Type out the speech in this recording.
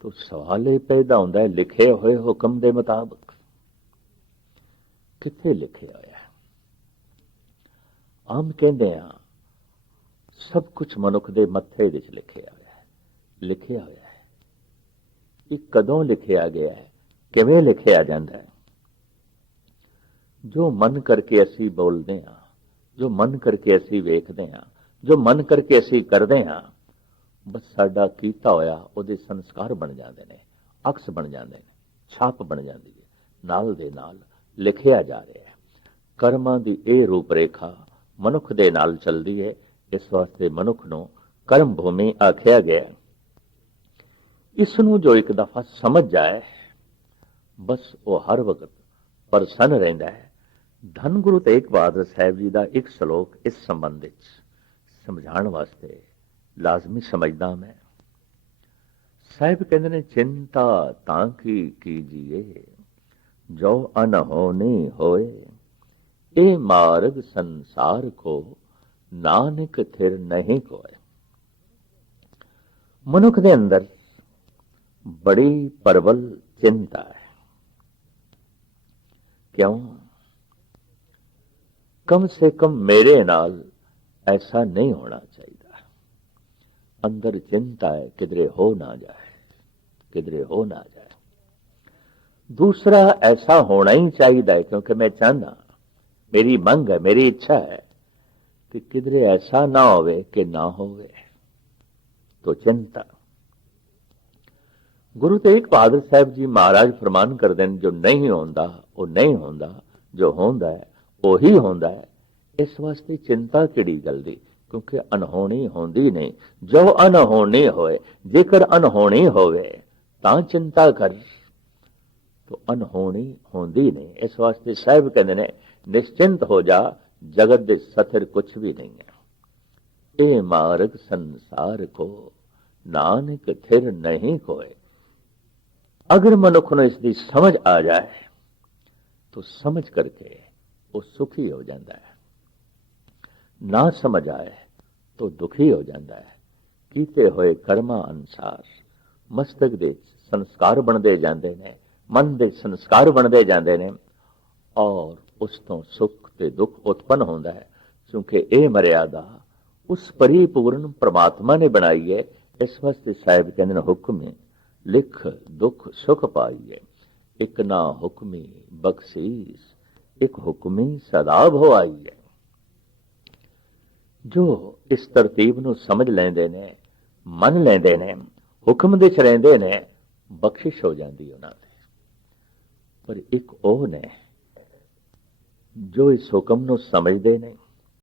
ਤੋ ਸਵਾਲ ਇਹ ਪੈਦਾ ਹੁੰਦਾ ਹੈ, ਲਿਖੇ ਹੋਏ ਹੁਕਮ ਦੇ ਮੁਤਾਬਕ। ਕਿੱਥੇ ਲਿਖਿਆ ਹੋਇਆ ਹੈ? ਆਮ ਕਹਿੰਦੇ ਆ, ਸਭ ਕੁਝ ਮਨੁੱਖ ਦੇ ਮੱਥੇ ਵਿੱਚ ਲਿਖਿਆ ਹੋਇਆ ਹੈ। ਲਿਖਿਆ ਹੋਇਆ ਹੈ। ਇਹ ਕਦੋਂ ਲਿਖਿਆ ਗਿਆ ਹੈ? ਕਿਵੇਂ ਲਿਖਿਆ ਜਾਂਦਾ ਹੈ? ਜੋ ਮਨ ਕਰਕੇ ਅਸੀਂ ਬੋਲਦੇ ਹਾਂ, ਜੋ ਮਨ ਕਰਕੇ ਅਸੀਂ ਵੇਖਦੇ ਹਾਂ, ਜੋ ਮਨ ਕਰਕੇ ਅਸੀਂ ਕਰਦੇ ਹਾਂ ਬਸ ਸਾਡਾ ਕੀਤਾ ਹੋਇਆ, ਉਹਦੇ ਸੰਸਕਾਰ ਬਣ ਜਾਂਦੇ ਨੇ, ਅਕਸ ਬਣ ਜਾਂਦੇ ਨੇ, ਛਾਪ ਬਣ ਜਾਂਦੀ ਹੈ, ਨਾਲ ਦੇ ਨਾਲ ਲਿਖਿਆ ਜਾ ਰਿਹਾ ਹੈ। ਕਰਮਾਂ ਦੀ ਇਹ ਰੂਪ ਰੇਖਾ ਮਨੁੱਖ ਦੇ ਨਾਲ ਚੱਲਦੀ ਹੈ, ਇਸ ਵਾਸਤੇ ਮਨੁੱਖ ਨੂੰ ਕਰਮ ਭੂਮੀ ਆਖਿਆ ਗਿਆ ਇਸ ਨੂੰ ਜੋ ਇੱਕ ਦਫਾ ਸਮਝ ਜਾਏ, ਬਸ ਉਹ ਹਰ ਵਕਤ ਪ੍ਰਸੰਨ ਰਹਿੰਦਾ ਹੈ। ਧੰਨ ਗੁਰੂ ਤੇਗ ਬਹਾਦਰ ਸਾਹਿਬ ਜੀ ਦਾ ਇੱਕ ਸ਼ਲੋਕ ਇਸ ਸੰਬੰਧ ਵਿੱਚ ਸਮਝਾਉਣ ਵਾਸਤੇ ਲਾਜ਼ਮੀ ਸਮਝਦਾ ਮੈਂ। ਸਾਹਿਬ ਕਹਿੰਦੇ ਨੇ, ਚਿੰਤਾ ਤਾਂ ਕੀ ਕੀਜੀਏ ਜੋ ਅਨਹੋਨੀ ਹੋਏ, ਇਹ ਮਾਰਗ ਸੰਸਾਰ ਕੋ ਨਾਨਕ ਥਿਰ ਨਹੀਂ ਕੋਏ। ਮਨੁੱਖ ਦੇ ਅੰਦਰ ਬੜੀ ਪਰਵਲ ਚਿੰਤਾ ਹੈ। ਕਿਉਂ? ਕਮ ਸੇ ਕਮ ਮੇਰੇ ਨਾਲ ਐਸਾ ਨਹੀਂ ਹੋਣਾ ਚਾਹੀਦਾ। ਅੰਦਰ ਚਿੰਤਾ ਹੈ, ਕਿਧਰੇ ਹੋ ਨਾ ਜਾਏ, ਕਿਧਰੇ ਹੋ ਨਾ ਜਾਏ। ਦੂਸਰਾ ਐਸਾ ਹੋਣਾ ਹੀ ਚਾਹੀਦਾ ਹੈ, ਕਿਉਂਕਿ ਮੈਂ ਚਾਹਨਾ ਮੇਰੀ ਮੰਗ ਹੈ, ਮੇਰੀ ਇੱਛਾ ਹੈ ਕਿ ਕਿਧਰੇ ਐਸਾ ਨਾ ਹੋਵੇ ਕਿ ਨਾ ਹੋਵੇ। ਤੋ ਚਿੰਤਾ। ਗੁਰੂ ਤੇਗ ਬਹਾਦਰ ਸਾਹਿਬ ਜੀ ਮਹਾਰਾਜ ਫਰਮਾਨ ਕਰਦੇ ਨੇ, ਜੋ ਨਹੀਂ ਹੁੰਦਾ, ਉਹ ਨਹੀਂ ਹੁੰਦਾ, ਜੋ ਹੁੰਦਾ ਹੈ, ਉਹੀ ਹੁੰਦਾ ਹੈ। ਇਸ ਵਾਸਤੇ ਚਿੰਤਾ ਕਿਹੜੀ ਗੱਲ ਦੀ? ਕਿਉਂਕਿ ਅਨਹੋਣੀ ਹੁੰਦੀ ਨਹੀਂ। ਜੋ ਅਨਹੋਣੀ ਹੋਏ, ਜੇਕਰ ਅਨਹੋਣੀ ਹੋਵੇ, ਤਾਂ ਚਿੰਤਾ ਕਰ। ਤੋ ਅਨਹੋਣੀ ਹੁੰਦੀ ਨਹੀਂ। ਇਸ ਵਾਸਤੇ ਸਾਹਿਬ ਕਹਿੰਦੇ ਨੇ, ਨਿਸ਼ਚਿੰਤ ਹੋ ਜਾ, ਜਗਤ ਦੇ ਸਥਿਰ ਕੁਝ ਵੀ ਨਹੀਂ ਹੈ। ਇਹ ਮਾਰਗ ਸੰਸਾਰ ਕੋ, ਨਾਨਕ ਥਿਰ ਨਹੀਂ ਕੋਏ ਅਗਰ ਮਨੁੱਖ ਨੂੰ ਇਸ ਦੀ ਸਮਝ ਆ ਜਾਏ, ਤੋ ਸਮਝ ਕਰਕੇ ਉਹ ਸੁਖੀ ਹੋ ਜਾਂਦਾ ਹੈ। ਨਾ ਸਮਝ ਆਏ तो ਦੁਖੀ ਹੋ ਜਾਂਦਾ ਹੈ। ਕੀਤੇ ਹੋਏ ਕਰਮਾਂ ਅਨਸਾਰ ਮਸਤਕ ਦੇ ਸੰਸਕਾਰ ਬਣਦੇ ਜਾਂਦੇ ਨੇ, ਮਨ ਦੇ ਸੰਸਕਾਰ ਬਣਦੇ ਜਾਂਦੇ ਨੇ ਔਰ ਉਸ ਤੋਂ ਸੁੱਖ ਤੇ ਦੁੱਖ ਉਤਪਨ ਹੁੰਦਾ ਹੈ। ਕਿਉਂਕਿ ਇਹ ਮਰਿਆਦਾ ਉਸ ਪਰਿਪੂਰਨ ਪ੍ਰਮਾਤਮਾ ਨੇ ਬਣਾਈ ਹੈ। ਇਸ ਵਾਸਤੇ ਸਾਹਿਬ ਕਹਿੰਦੇ ਨੇ, ਹੁਕਮ ਹੈ ਲਿਖ, ਦੁੱਖ, ਸੁਖ ਪਾਈਏ। ਇੱਕ ਨਾ ਹੁਕਮੀ ਬਖਸ਼ੀਸ, ਇੱਕ ਹੁਕਮੀ ਸਦਾ ਭਵਾਈ ਹੈ ਜੋ ਇਸ ਤਰਤੀਬ ਨੂੰ ਸਮਝ ਲੈਂਦੇ ਨੇ, ਮੰਨ ਲੈਂਦੇ ਨੇ, ਹੁਕਮ ਦੇ ਚ ਰਹਿੰਦੇ ਨੇ, ਬਖਸ਼ਿਸ਼ ਹੋ ਜਾਂਦੀ ਉਹਨਾਂ ਤੇ। ਪਰ ਇੱਕ ਉਹ ਨੇ ਜੋ ਇਸ ਹੁਕਮ ਨੂੰ ਸਮਝਦੇ ਨਹੀਂ